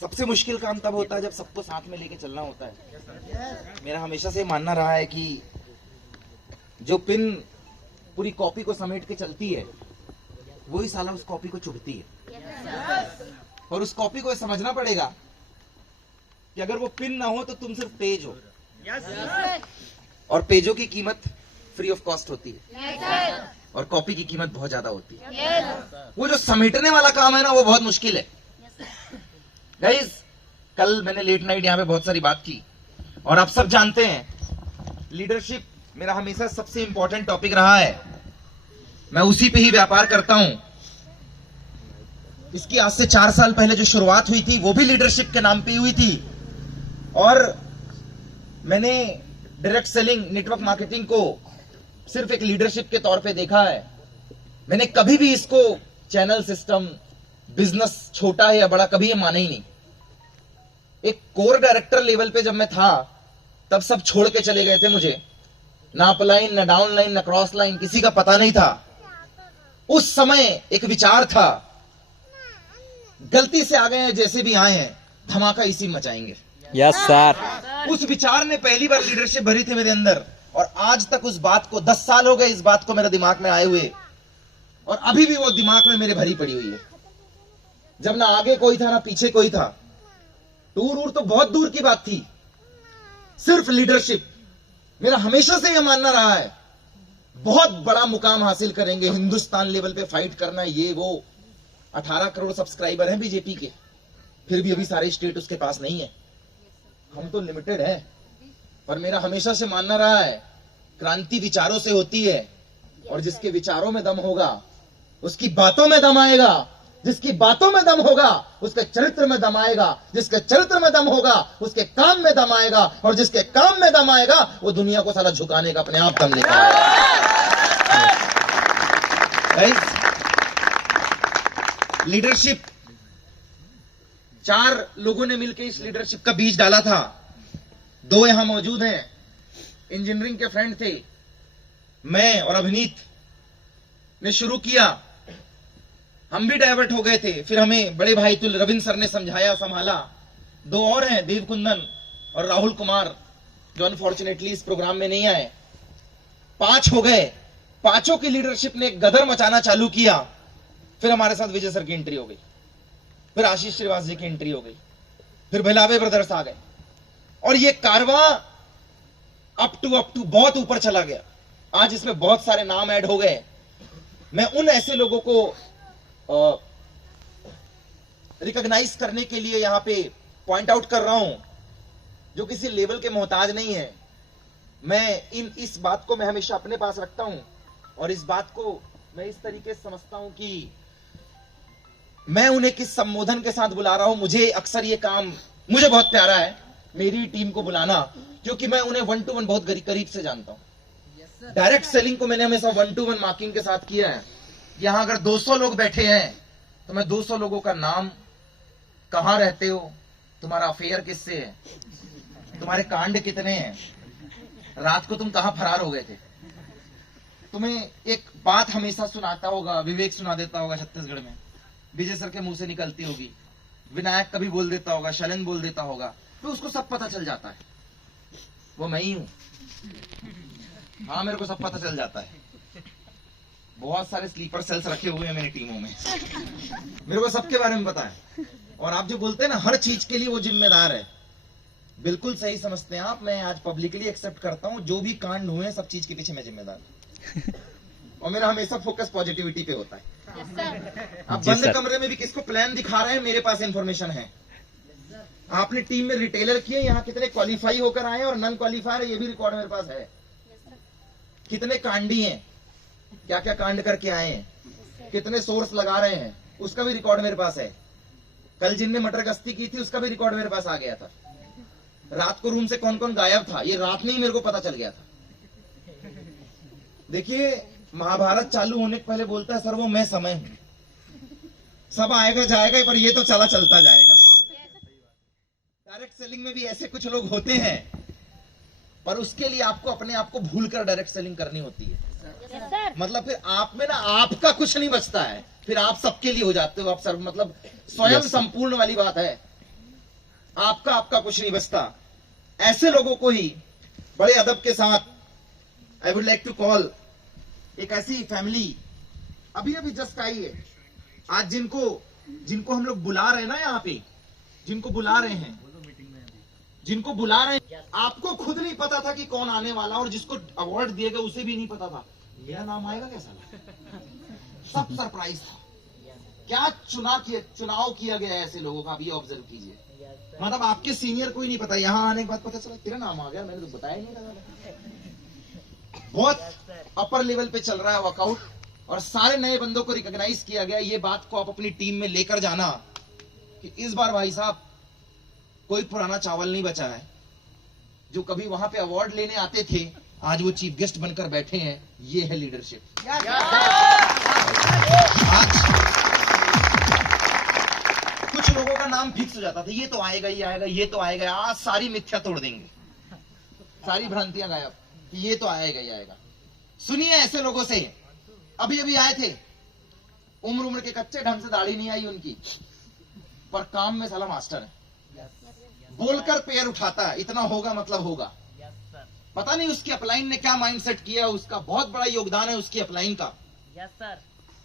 सबसे मुश्किल काम तब होता है जब सबको साथ में लेके चलना होता है। मेरा हमेशा से मानना रहा है कि जो पिन पूरी कॉपी को समेट के चलती है वही साला उस कॉपी को चुभती है। और उस कॉपी को समझना पड़ेगा कि अगर वो पिन ना हो तो तुम सिर्फ पेज हो। और पेजों की कीमत फ्री ऑफ कॉस्ट होती है और कॉपी की कीमत बहुत ज्यादा होती है। वो जो समेटने वाला काम है ना वो बहुत मुश्किल है। गाइस, कल मैंने लेट नाइट यहाँ पे बहुत सारी बात की और आप सब जानते हैं लीडरशिप मेरा हमेशा सबसे इंपॉर्टेंट टॉपिक रहा है। मैं उसी पे ही व्यापार करता हूं। इसकी आज से 4 साल पहले जो शुरुआत हुई थी वो भी लीडरशिप के नाम पे ही हुई थी। और मैंने डायरेक्ट सेलिंग नेटवर्क मार्केटिंग को सिर्फ एक लीडरशिप के तौर पे देखा है। मैंने कभी भी इसको चैनल सिस्टम बिजनेस छोटा है या बड़ा कभी ये माना ही नहीं। एक कोर डायरेक्टर लेवल पे जब मैं था तब सब छोड़ के चले गए थे मुझे। ना अप लाइन, ना डाउन लाइन, ना क्रॉस लाइन, किसी का पता नहीं था। उस समय एक विचार था, गलती से आ गए हैं जैसे भी आए हैं, धमाका इसी में मचाएंगे। Yes sir. उस विचार ने पहली बार लीडरशिप भरी थी मेरे अंदर और आज तक उस बात को 10 साल हो गए इस बात को मेरे दिमाग में आए हुए और अभी भी वो दिमाग में मेरे भरी पड़ी हुई है। जब ना आगे कोई था ना पीछे कोई था, टूर तो बहुत दूर की बात थी, सिर्फ लीडरशिप। मेरा हमेशा से यह मानना रहा है बहुत बड़ा मुकाम हासिल करेंगे, हिंदुस्तान लेवल पे फाइट करना, ये वो। 18 करोड़ सब्सक्राइबर हैं बीजेपी के, फिर भी अभी सारे स्टेट उसके पास नहीं है। हम तो लिमिटेड है। पर मेरा हमेशा से मानना रहा है क्रांति विचारों से होती है और जिसके विचारों में दम होगा उसकी बातों में दम आएगा। जिसकी बातों में दम होगा उसके चरित्र में दम आएगा। जिसके चरित्र में दम होगा उसके काम में दम आएगा और जिसके काम में दम आएगा वो दुनिया को सारा झुकाने का अपने आप दम लेकर आएगा। लीडरशिप 4 लोगों ने मिलकर इस लीडरशिप का बीज डाला था। 2 यहां मौजूद हैं, इंजीनियरिंग के फ्रेंड थे। मैं और अभिनीत ने शुरू किया, हम भी डाइवर्ट हो गए थे, फिर हमें बड़े भाई तुल रविंद्र सर ने समझाया, संभाला। 2 और हैं, देव कुंदन और राहुल कुमार, जो अनफॉर्चुनेटली इस प्रोग्राम में नहीं आए। 5 हो गए। 5 की लीडरशिप ने गदर मचाना चालू किया। फिर हमारे साथ विजय सर की एंट्री हो गई, फिर आशीष श्रीवास जी की एंट्री हो गई, फिर भैलावे ब्रदर्स आ गए और ये कारवां अप टू बहुत ऊपर चला गया। आज इसमें बहुत सारे नाम ऐड हो गए। मैं उन ऐसे लोगों को रिकॉग्नाइज करने के लिए यहां पे पॉइंट आउट कर रहा हूं जो किसी लेवल के मोहताज नहीं है। मैं इस बात को मैं हमेशा अपने पास रखता हूं और इस बात को मैं इस तरीके से समझता हूं कि मैं उन्हें किस संबोधन के साथ बुला रहा हूं। मुझे अक्सर ये काम मुझे बहुत प्यारा है मेरी टीम को बुलाना, क्योंकि मैं उन्हें 1 to 1 बहुत करीब से जानता हूं। डायरेक्ट सेलिंग को मैंने हमेशा 1 to 1 मार्किंग के साथ किया है। यहां अगर 200 लोग बैठे हैं तो मैं 200 लोगों का नाम, कहां रहते हो, तुम्हारा अफेयर किससे है, तुम्हारे कांड कितने हैं, रात को तुम कहां फरार हो गए थे। तुम्हें एक बात हमेशा सुनाता होगा, विवेक सुना देता होगा छत्तीसगढ़ में, विजय सर के मुंह से निकलती होगी, विनायक कभी बोल देता होगा, शैलेंद्र बोल देता होगा, तो उसको सब पता चल जाता है वो मैं ही हूं। हाँ, मेरे को सब पता चल जाता है। बहुत सारे स्लीपर सेल्स रखे हुए हैं मेरी टीमों में, मेरे को सबके बारे में पता है। और आप जो बोलते हैं ना हर चीज के लिए वो जिम्मेदार है, बिल्कुल सही समझते हैं आप। मैं आज पब्लिकली एक्सेप्ट करता हूं जो भी कांड हुए हैं सब चीज के पीछे मैं जिम्मेदार हूं और मेरा हमेशा फोकस पॉजिटिविटी पे होता है। आप बंद कमरे में भी किसको प्लान दिखा रहे हैं, मेरे पास इंफॉर्मेशन है। आपने टीम में रिटेलर किए, यहाँ कितने क्वालिफाई होकर आए और नॉन क्वालिफायर, ये भी रिकॉर्ड मेरे पास है। कितने कांडी हैं, क्या क्या कांड करके आए हैं, कितने सोर्स लगा रहे हैं, उसका भी रिकॉर्ड मेरे पास है। कल जिनने मटर गश्ती की थी उसका भी रिकॉर्ड मेरे पास आ गया था। रात को रूम से कौन कौन गायब था ये रात में ही मेरे को पता चल गया था। देखिए, महाभारत चालू होने के पहले बोलता है सर वो मैं समय हूं, सब आएगा जाएगा पर ये तो चला चलता जाएगा। डायरेक्ट सेलिंग में भी ऐसे कुछ लोग होते हैं पर उसके लिए आपको अपने आप को भूलकर डायरेक्ट सेलिंग करनी होती है। मतलब फिर आप में ना आपका कुछ नहीं बचता है, फिर आप सबके लिए हो जाते हो आप सर, मतलब स्वयं संपूर्ण वाली बात है, आपका कुछ नहीं बचता। ऐसे लोगों को ही बड़े अदब के साथ I would like to call, एक ऐसी फैमिली अभी अभी जस्ट आई है आज, जिनको हम लोग बुला रहे हैं ना, यहाँ पे जिनको बुला रहे हैं, आपको खुद नहीं पता था कि कौन आने वाला, और जिसको अवार्ड दिएगा उसे भी नहीं पता था मेरा नाम आएगा कैसा। सब सरप्राइज था। क्या चुनाव किया गया है ऐसे लोगों का, भी ऑब्जर्व कीजिए। मतलब आपके सीनियर को ही नहीं पता, यहाँ आने के बाद पता चला तेरा नाम आ गया, मैंने तो बताया नहीं लगा। बहुत अपर लेवल पे चल रहा है वर्कआउट, और सारे नए बंदों को रिकॉग्नाइज किया गया। ये बात को आप अपनी टीम में लेकर जाना कि इस बार भाई साहब कोई पुराना चावल नहीं बचा है। जो कभी वहां पे अवार्ड लेने आते थे, आज वो चीफ गेस्ट बनकर बैठे हैं। ये है लीडरशिप। आज कुछ लोगों का नाम फिक्स हो जाता था, ये तो आएगा, ये आएगा, ये तो आएगा। आज सारी मिथ्या तोड़ देंगे, सारी भ्रांतियां गायब, ये तो आएगा, ये आएगा। सुनिए ऐसे लोगों से, अभी अभी आए थे, उम्र के कच्चे, ढंग से दाढ़ी नहीं आई उनकी, पर काम में साला मास्टर है। बोलकर पैर उठाता है, इतना होगा मतलब होगा। पता नहीं उसकी अपलाइन ने क्या माइंडसेट किया, उसका बहुत बड़ा योगदान है उसकी अपलाइन का।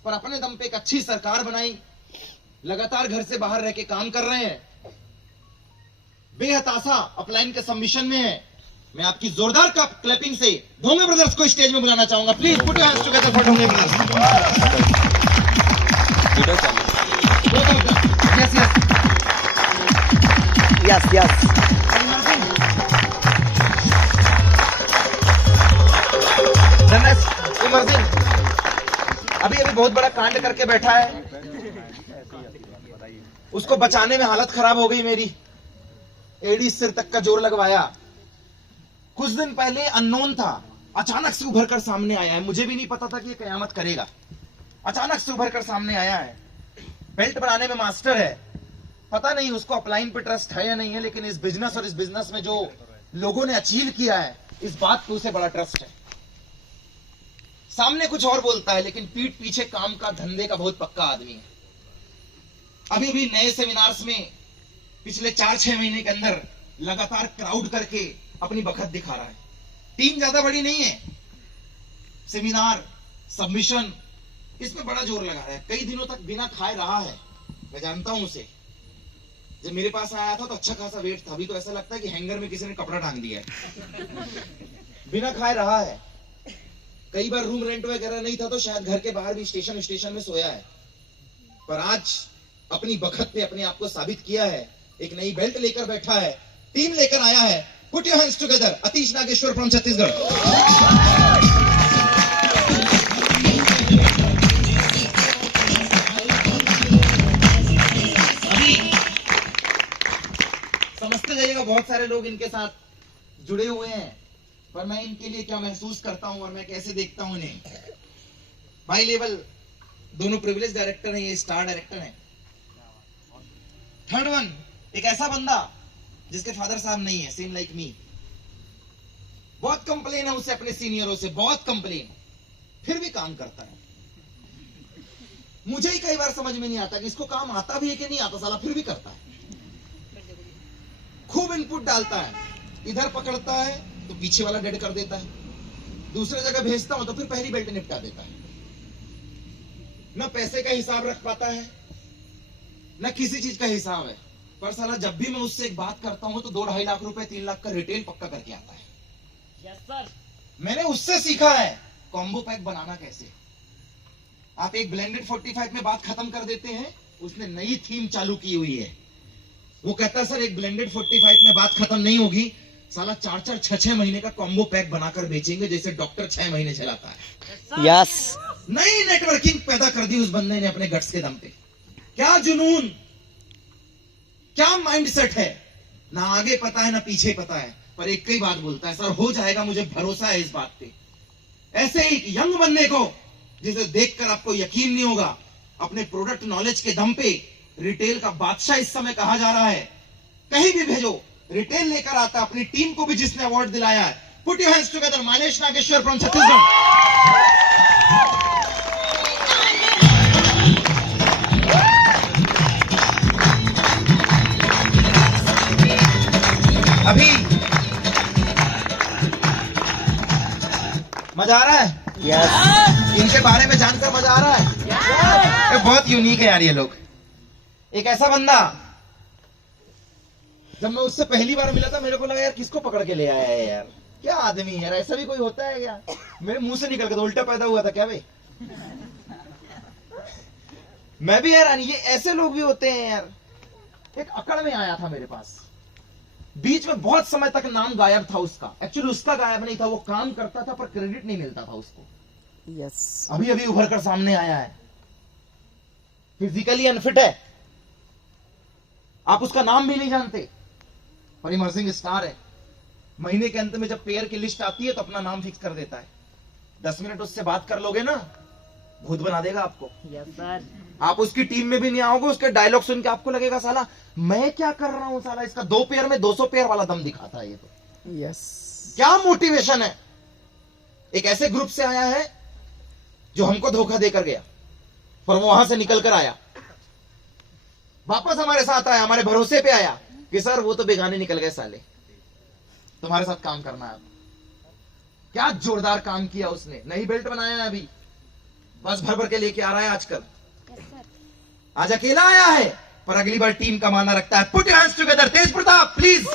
पर अपने दम पे एक अच्छी सरकार बनाई, लगातार घर से बाहर रह के काम कर रहे हैं, बेहताशा अपलाइन के सबमिशन में है। मैं आपकी जोरदार क्लैपिंग से ढोंगे ब्रदर्स को स्टेज में बुलाना चाहूंगा। Please put your hands together for Dhonge brothers. Yes yes. Imar Singh अभी बहुत बड़ा कांड करके बैठा है, उसको बचाने में हालत खराब हो गई मेरी। एडी सिर तक का जोर लगवाया। कुछ दिन पहले अननोन था, अचानक से उभर कर सामने आया है। मुझे भी नहीं पता था कि ये कयामत करेगा। अचानक से उभर कर सामने आया है। बेल्ट बनाने में मास्टर है। पता नहीं उसको अपलाइन पे ट्रस्ट है या नहीं है, लेकिन इस बिजनेस और इस बिजनेस में जो लोगों ने अचीव किया है, इस बात पे उसे बड़ा ट्रस्ट है। सामने कुछ और बोलता है, लेकिन पीठ पीछे काम का, धंधे का बहुत पक्का आदमी है। अभी भी नए सेमिनार्स में पिछले 4-6 महीने के अंदर लगातार क्राउड करके अपनी बखत दिखा रहा है। टीम ज्यादा बड़ी नहीं है, सेमिनार, सबमिशन, इसमें बड़ा जोर लगा रहा है। कई दिनों तक बिना खाए रहा है, मैं जानता हूं उसे। जब मेरे पास आया था तो अच्छा खासा वेट था, अभी तो ऐसा लगता है कि हैंगर में किसी ने कपड़ा टांग दिया है। बिना खाए रहा है। कई बार रूम रेंट वगैरह नहीं था तो शायद घर के बाहर भी स्टेशन में सोया है। पर आज अपनी बखत पे अपने आप को साबित किया है। एक नई बेल्ट लेकर बैठा है, टीम लेकर आया है। Put your hands together, Atish Nageshwar from Chhattisgarh. अभी समझते जाइएगा, बहुत सारे लोग इनके साथ जुड़े हुए हैं, पर मैं इनके लिए क्या महसूस करता हूं और मैं कैसे देखता हूं इन्हें। हाई लेवल दोनों प्रिविलेज डायरेक्टर हैं, ये स्टार डायरेक्टर हैं। थर्ड वन, एक ऐसा बंदा जिसके फादर साहब नहीं है, सेम लाइक मी। बहुत कंप्लेन है उसे अपने सीनियरों से, बहुत कंप्लेन, फिर भी काम करता है। मुझे ही कई बार समझ में नहीं आता कि इसको काम आता भी है कि नहीं आता, साला फिर भी करता है। खूब इनपुट डालता है, इधर पकड़ता है तो पीछे वाला डेड कर देता है, दूसरे जगह भेजता हूं तो फिर पहली बेल्ट निपटा देता है। न पैसे का हिसाब रख पाता है, न किसी चीज का हिसाब है। पर साला जब भी मैं उससे एक बात करता हूं तो 2-2.5 लाख रुपए, 3 लाख का रिटेल पक्का करके आता है। Yes sir. मैंने उससे सीखा है कॉम्बो पैक बनाना कैसे। आप एक ब्लेंडेड 45 में बात खत्म कर देते हैं, उसने नई थीम चालू की हुई है। वो कहता है सर एक ब्लेंडेड 45 में बात खत्म नहीं होगी, साला 4-4, 6-6 महीने का कॉम्बो पैक बनाकर बेचेंगे, जैसे डॉक्टर 6 महीने चलाता है। यस। नई नेटवर्किंग पैदा कर दी उस बंदे ने अपने गट्स के दम पे। क्या जुनून, क्या माइंडसेट है, ना आगे पता है ना पीछे पता है, पर एक ही बात बोलता है, सर हो जाएगा, मुझे भरोसा है इस बात पे। ऐसे ही यंग बंदे को जिसे देखकर आपको यकीन नहीं होगा, अपने प्रोडक्ट नॉलेज के दम पे रिटेल का बादशाह इस समय कहा जा रहा है। कहीं भी भेजो रिटेल लेकर आता, अपनी टीम को भी जिसने अवार्ड दिलाया है, Put your hands together, Malesh Nageshwar from Chhattisgarh. अभी मजा आ रहा है? यस इनके बारे में जानकर मजा आ रहा है? ये बहुत यूनिक है यार ये लोग। एक ऐसा बंदा, जब मैं उससे पहली बार मिला था मेरे को लगा यार किसको पकड़ के ले आया है यार, क्या आदमी है यार, ऐसा भी कोई होता है क्या? मेरे मुंह से निकल के तो उल्टा पैदा हुआ था क्या भाई? मैं भी यार, ये ऐसे लोग भी होते हैं यार। एक अकड़ में आया था मेरे पास, बीच में बहुत समय तक नाम गायब था उसका। एक्चुअली उसका गायब नहीं था, वो काम करता था पर क्रेडिट नहीं मिलता था उसको। यस अभी अभी उभर कर सामने आया है, फिजिकली अनफिट है, आप उसका नाम भी नहीं जानते, पर इमर्जिंग स्टार है। महीने के अंत में जब पेयर की लिस्ट आती है तो अपना नाम फिक्स कर देता है। 10 मिनट उससे बात कर लोगे ना, भूत बना देगा आपको। यस सर आप उसकी टीम में भी नहीं आओगे, उसके डायलॉग सुन के आपको लगेगा साला मैं क्या कर रहा हूं, साला इसका 2 पेयर में 200 पेयर वाला दम दिखाता है ये तो। यस क्या मोटिवेशन है। एक ऐसे ग्रुप से आया है जो हमको धोखा देकर गया, पर वो वहां से निकल कर आया, वापस हमारे साथ आया, हमारे भरोसे पे आया कि सर वो तो बेगाने निकल गए साले, तुम्हारे साथ काम करना है। क्या जोरदार काम किया उसने, नई बेल्ट बनाया है अभी, बस भर भर के लेके आ रहा है आजकल। आज अकेला आया है पर अगली बार टीम का माना रखता है। Put your hands together, Tej Pratap please.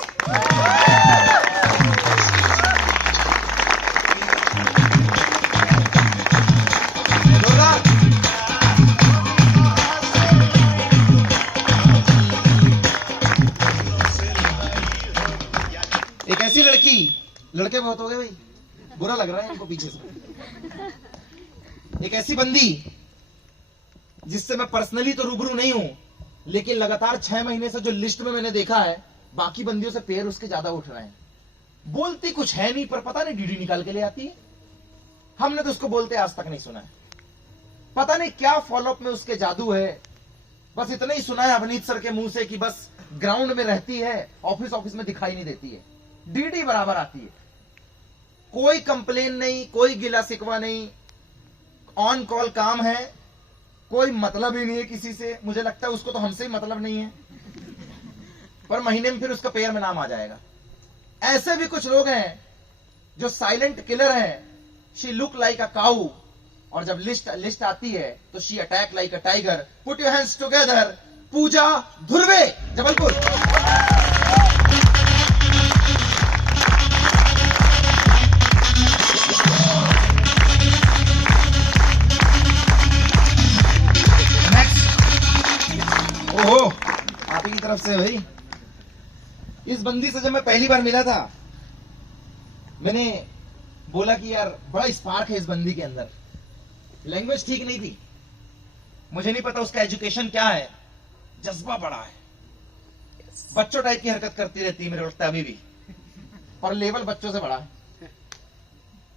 एक ऐसी लड़की, लड़के बहुत हो गए भाई, बुरा लग रहा है इनको पीछे से। एक ऐसी बंदी जिससे मैं पर्सनली तो रूबरू नहीं हूं, लेकिन लगातार 6 महीने से जो लिस्ट में मैंने देखा है, बाकी बंदियों से पैर उसके ज्यादा उठ रहे हैं। बोलती कुछ है नहीं पर पता नहीं डीडी निकाल के ले आती है। हमने तो उसको बोलते आज तक नहीं सुना है, पता नहीं क्या फॉलोअप में उसके जादू है। बस इतना ही सुना है अवनीत सर के मुंह से कि बस ग्राउंड में रहती है, ऑफिस में दिखाई नहीं देती है, डीडी बराबर आती है, कोई कंप्लेन नहीं, कोई गिला शिकवा नहीं, ऑन कॉल काम है, कोई मतलब ही नहीं है किसी से। मुझे लगता है उसको तो हमसे ही मतलब नहीं है, पर महीने में फिर उसका पेयर में नाम आ जाएगा। ऐसे भी कुछ लोग हैं जो साइलेंट किलर हैं। She look like a cow, और जब लिस्ट आती है तो she attack like a tiger. Put your hands together, Pooja Dhurve, Jabalpur. ओहो, आप ही की तरफ से भाई। इस बंदी से जब मैं पहली बार मिला था, मैंने बोला कि यार बड़ा स्पार्क है इस बंदी के अंदर। लैंग्वेज ठीक नहीं थी, मुझे नहीं पता उसका एजुकेशन क्या है, जज्बा बड़ा है, बच्चों टाइप की हरकत करती रहती है मेरे लगता है अभी भी, और लेवल बच्चों से बड़ा है।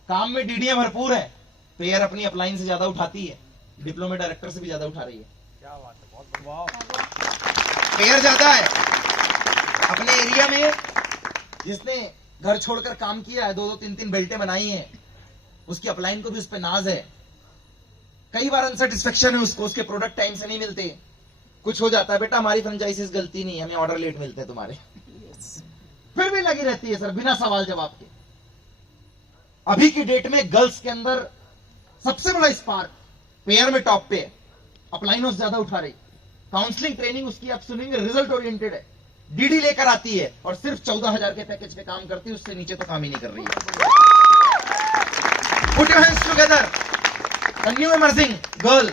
काम में डीडियां भरपूर है, पेयर अपनी अपलाइन से ज्यादा उठाती है, डिप्लोमा डायरेक्टर से भी ज्यादा उठा रही है। क्या बात है, बहुत वाह। पेयर ज्यादा है अपने एरिया में। जिसने घर छोड़कर काम किया है, 2-2, 3-3 बेल्टें बनाई हैं, उसकी अपलाइन को भी उस पर नाज है। कई बार अनसेटिस्फेक्शन है उसको, उसके प्रोडक्ट टाइम से नहीं मिलते, कुछ हो जाता है, बेटा हमारी फ्रेंचाइजीज गलती नहीं है, हमें ऑर्डर लेट मिलते हैं तुम्हारे, फिर भी लगी रहती है सर बिना सवाल जवाब के। अभी की डेट में गर्ल्स के अंदर सबसे बड़ा स्पार्क पेयर में टॉप पे है, अपलाइन उससे ज्यादा उठा रही। काउंसलिंग ट्रेनिंग उसकी आप सुनेंगे रिजल्ट ओरिएंटेड है, डीडी लेकर आती है और सिर्फ 14,000 के पैकेज पे काम करती है, उससे नीचे तो काम ही नहीं कर रही है। Put your hands together, a new emerging girl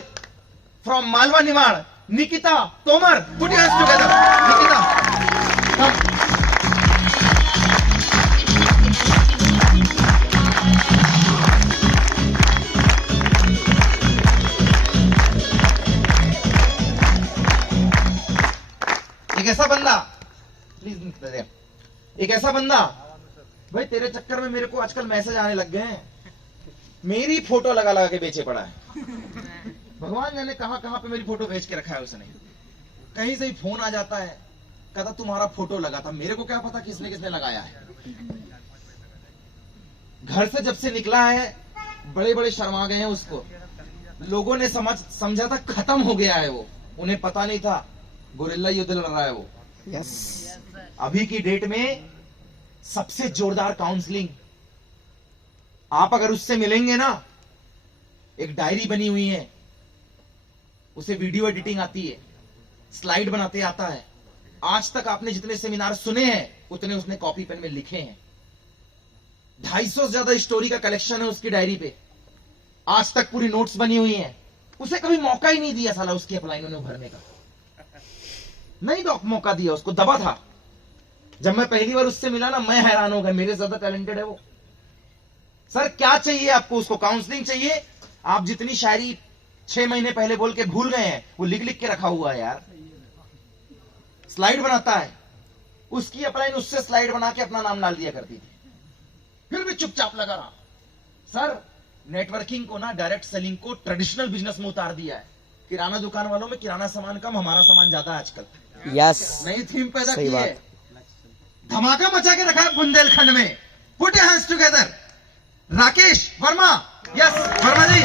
from Malwa Nimad, Nikita Tomar. Put your hands together, Nikita. Come. एक ऐसा बंदा, प्लीज एक ऐसा बंदा, भाई तेरे चक्कर में मेरे को आजकल मैसेज आने लग गए हैं, मेरी फोटो लगा लगा के बेचे पड़ा है। भगवान जाने कहां कहां पे मेरी फोटो भेज के रखा है उसने। कहीं से ही फोन आ जाता है, कहता तुम्हारा फोटो लगा था, मेरे को क्या पता किसने किसने लगाया है। घर से जब से निकला है बड़े बड़े शर्मा गए हैं उसको। लोगों ने समझा था खत्म हो गया है वो, उन्हें पता नहीं था गोरिल्ला युद्ध लड़ रहा है वो। यस, अभी की डेट में सबसे जोरदार काउंसलिंग, आप अगर उससे मिलेंगे ना, एक डायरी बनी हुई है, उसे वीडियो एडिटिंग आती है, स्लाइड बनाते आता है। आज तक आपने जितने सेमिनार सुने हैं उतने उसने कॉपी पेन में लिखे हैं। 250 से ज्यादा स्टोरी का कलेक्शन है उसकी डायरी पे। आज तक पूरी नोट्स बनी हुई हैं। उसे कभी मौका ही नहीं दिया साला उसकी अपलाइनों ने भरने का, नहीं मौका दिया उसको, दबा था। जब मैं पहली बार उससे मिला ना, मैं हैरान हो गया, मेरे ज्यादा टैलेंटेड है वो। सर क्या चाहिए आपको? उसको काउंसलिंग चाहिए। आप जितनी शायरी 6 महीने पहले बोल के भूल गए हैं वो लिख लिख के रखा हुआ है यार। स्लाइड बनाता है, उसकी अपलाइन उससे स्लाइड बना के अपना नाम डाल दिया करती थी, फिर भी चुपचाप लगा रहा। सर नेटवर्किंग को ना, डायरेक्ट सेलिंग को ट्रेडिशनल बिजनेस में उतार दिया है। किराना दुकान वालों में किराना सामान कम, हमारा सामान ज्यादा आजकल। यस, नई थीम पैदा सही की बात। है, धमाका मचा के रखा है बुंदेलखंड में। Put your hands together. Rakesh Verma, yes Verma ji.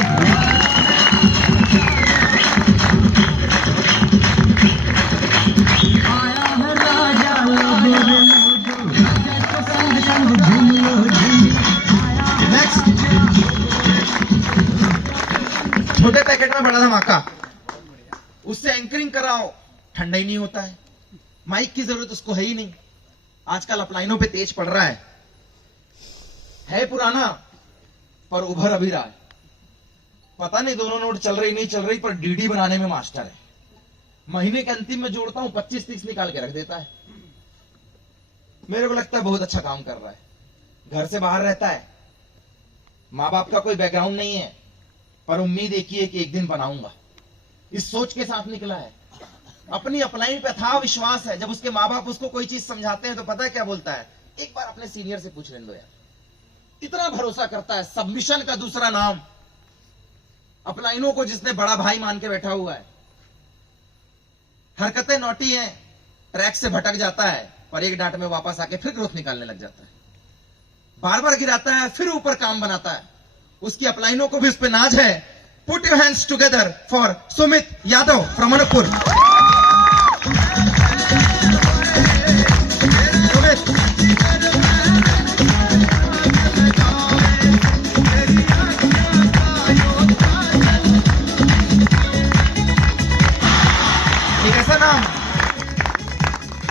छोटे पैकेट में बड़ा धमाका, उससे एंकरिंग कराओ, ठंडा ही नहीं होता है। माइक की जरूरत उसको है ही नहीं। आजकल अपलाइनों पे तेज पड़ रहा है पुराना पर उभर अभी रहा है। पता नहीं दोनों नोट चल रही नहीं चल रही, पर डीडी बनाने में मास्टर है। महीने के अंतिम में जोड़ता हूं 25-30 निकाल के रख देता है। मेरे को लगता है बहुत अच्छा काम कर रहा है। घर से बाहर रहता है, माँ बाप का कोई बैकग्राउंड नहीं है, पर उम्मीद एक ही है कि एक दिन बनाऊंगा, इस सोच के साथ निकला है। अपनी अपलाइन पे था विश्वास है। जब उसके माँ बाप उसको कोई चीज समझाते हैं तो पता है क्या बोलता है? एक बार अपने सीनियर से पूछ लेने दो यार। इतना भरोसा करता है। सबमिशन का दूसरा नाम, अपलाइनों को जिसने बड़ा भाई मान के बैठा हुआ है। हरकतें नोटी हैं, ट्रैक से भटक जाता है, पर एक डांट में वापस आके फिर ग्रोथ निकालने लग जाता है। बार बार गिराता है, फिर ऊपर काम बनाता है। उसकी अपलाइनों को भी उस पर नाज है। Put your hands together for Sumit Yadav from Anuppur. Sumit,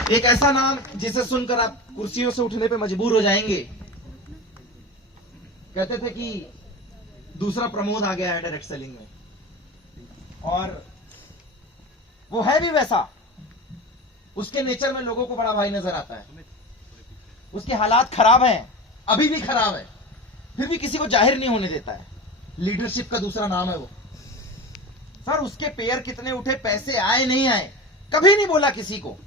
एक ऐसा नाम जिसे सुनकर आप कुर्सियों से उठने पे मजबूर हो जाएंगे। कहते थे कि दूसरा प्रमोद आ गया है डायरेक्ट सेलिंग में, और वो है भी वैसा। उसके नेचर में लोगों को बड़ा भाई नजर आता है। उसके हालात खराब हैं, अभी भी खराब है, फिर भी किसी को जाहिर नहीं होने देता है। लीडरशिप का दूसरा नाम है वो। सर उसके पैर कितने उठे, पैसे आए नहीं आए, कभी नहीं बोला किसी को,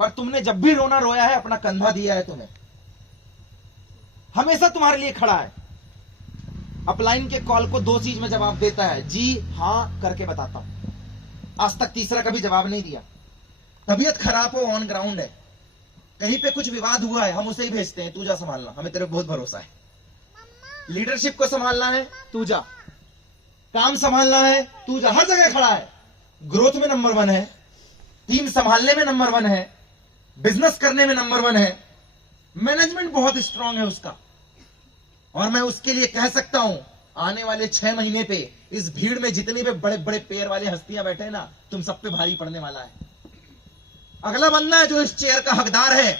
पर तुमने जब भी रोना रोया है अपना कंधा दिया है तुम्हें, हमेशा तुम्हारे लिए खड़ा है। अपलाइन के कॉल को 2 चीज में जवाब देता है, जी हां करके बताता हूं। आज तक तीसरा कभी जवाब नहीं दिया। तबीयत खराब हो, ऑन ग्राउंड है, कहीं पे कुछ विवाद हुआ है, हम उसे ही भेजते हैं, तू जा संभालना, हमें तेरे पे बहुत भरोसा है। लीडरशिप को संभालना है, तू जा। काम संभालना है, तू जा। हर जगह खड़ा है। ग्रोथ में नंबर 1 है, टीम संभालने में नंबर 1 है, बिजनेस करने में नंबर 1 है, मैनेजमेंट बहुत स्ट्रांग है उसका। और मैं उसके लिए कह सकता हूं, आने वाले 6 महीने पे इस भीड़ में जितने भी बड़े बड़े पैर वाले हस्तियां बैठे हैं ना, तुम सब पे भारी पड़ने वाला है। अगला बंदा है जो इस चेयर का हकदार है,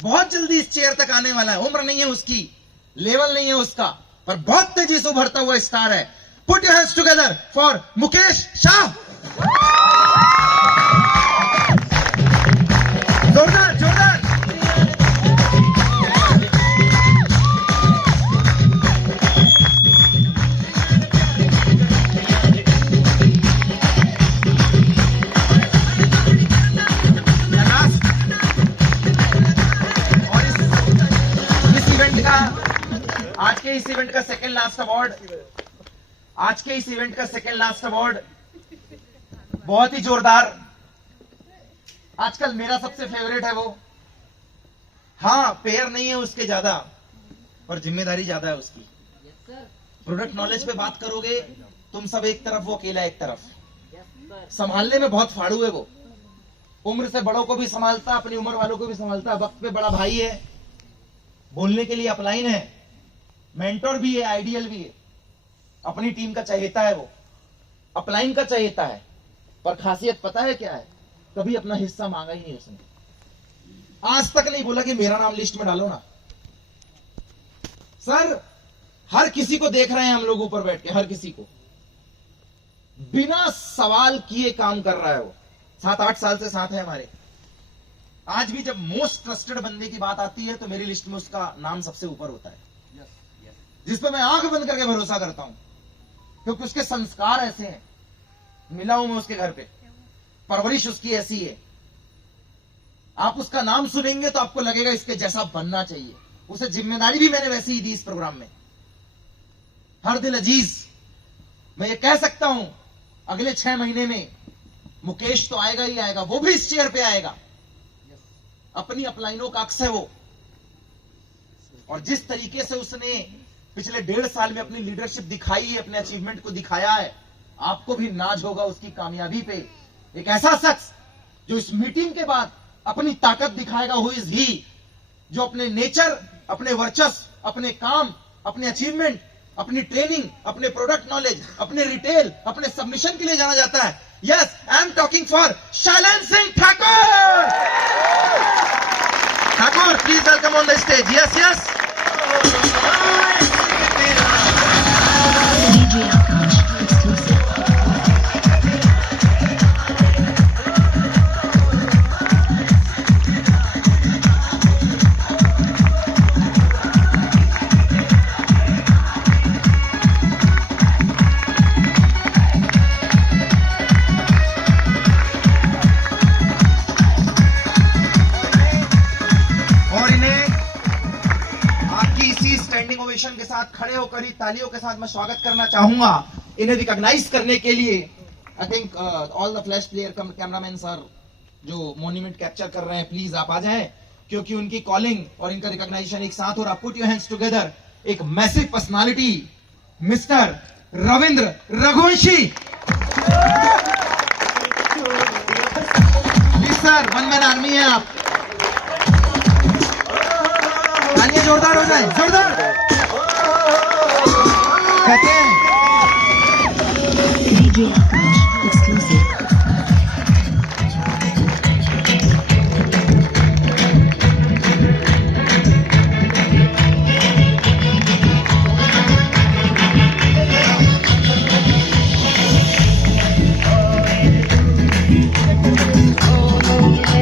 बहुत जल्दी इस चेयर तक आने वाला है। उम्र नहीं है उसकी, लेवल नहीं है उसका, पर बहुत तेजी से उभरता हुआ स्टार है। Put your hands together for Mukesh Shah. जोरदार जोरदार। आज के इस इवेंट का सेकेंड लास्ट अवार्ड बहुत ही जोरदार। आजकल मेरा सबसे फेवरेट है वो। हाँ पैर नहीं है उसके ज्यादा, और जिम्मेदारी ज्यादा है उसकी। प्रोडक्ट नॉलेज पे बात करोगे, तुम सब एक तरफ, वो अकेला एक तरफ। संभालने में बहुत फाड़ू है वो, उम्र से बड़ों को भी संभालता, अपनी उम्र वालों को भी संभालता, वक्त पे बड़ा भाई है, बोलने के लिए अपलाइन है, मेंटोर भी है, आइडियल भी है, अपनी टीम का चहेता है वो, अपलाइन का चहेता है। पर खासियत पता है क्या है? कभी अपना हिस्सा मांगा ही नहीं उसने, आज तक नहीं बोला कि मेरा नाम लिस्ट में डालो ना। सर हर किसी को देख रहे हैं हम लोग ऊपर बैठ के, हर किसी को बिना सवाल किए काम कर रहा है वो। 7-8 साल से साथ है हमारे। आज भी जब मोस्ट ट्रस्टेड बंदे की बात आती है तो मेरी लिस्ट में उसका नाम सबसे ऊपर होता है, जिस पर मैं आंख बंद करके भरोसा करता हूं, क्योंकि उसके संस्कार ऐसे हैं। मिला हूं मैं उसके घर पे, परवरिश उसकी ऐसी है, आप उसका नाम सुनेंगे तो आपको लगेगा इसके जैसा बनना चाहिए। उसे जिम्मेदारी भी मैंने वैसे ही दी इस प्रोग्राम में। हर दिल अजीज, मैं ये कह सकता हूं अगले 6 महीने में मुकेश तो आएगा ही आएगा, वो भी इस चेयर पे आएगा। अपनी अपलाइनों का अक्स है वो, और जिस तरीके से उसने पिछले 1.5 साल में अपनी लीडरशिप दिखाई है, अपने अचीवमेंट को दिखाया है, आपको भी नाज होगा उसकी कामयाबी पे। एक ऐसा शख्स जो इस मीटिंग के बाद अपनी ताकत दिखाएगा, हु इज ही, जो अपने नेचर, अपने वर्चस्व, अपने काम, अपने अचीवमेंट, अपनी ट्रेनिंग, अपने प्रोडक्ट नॉलेज, अपने रिटेल, अपने सबमिशन के लिए जाना जाता है। Yes, I am talking for Shailen Singh Thakur. Thakur, please welcome on the stage. Yes yes. के साथ खड़े होकर ही तालियों के साथ मैं स्वागत करना चाहूंगा इन्हें रिकॉग्नाइज करने के लिए। I think all the flash player cameraman sir जो मोन्यूमेंट कैप्चर कर रहे हैं, प्लीज आप आ जाएं, क्योंकि उनकी कॉलिंग और इनका रिकॉग्नाइजेशन एक साथ हो रहा। Put your hands together. एक massive personality mister Ravindra Raghuvanshi. Please sir, one man army है आप। तालियां जोरदार हो जाए, जोरदार। कहते हैं